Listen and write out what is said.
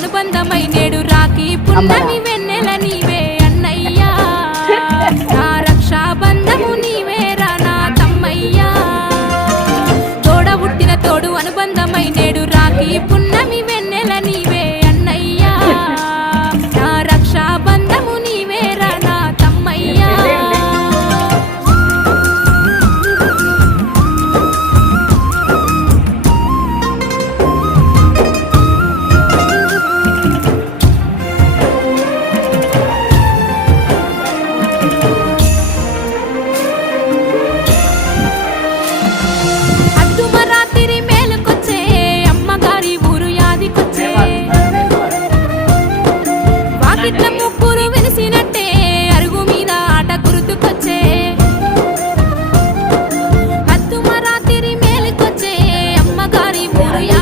అనుబంధమై నేడు రాఖీ పున్నమి వెన్నెల నీవే అన్నయ్యా నా రక్షాబంధము నీవేరా నా తమ్మయ్యా తోడ పుట్టిన తోడు అనుబంధమై నేడు రాఖీ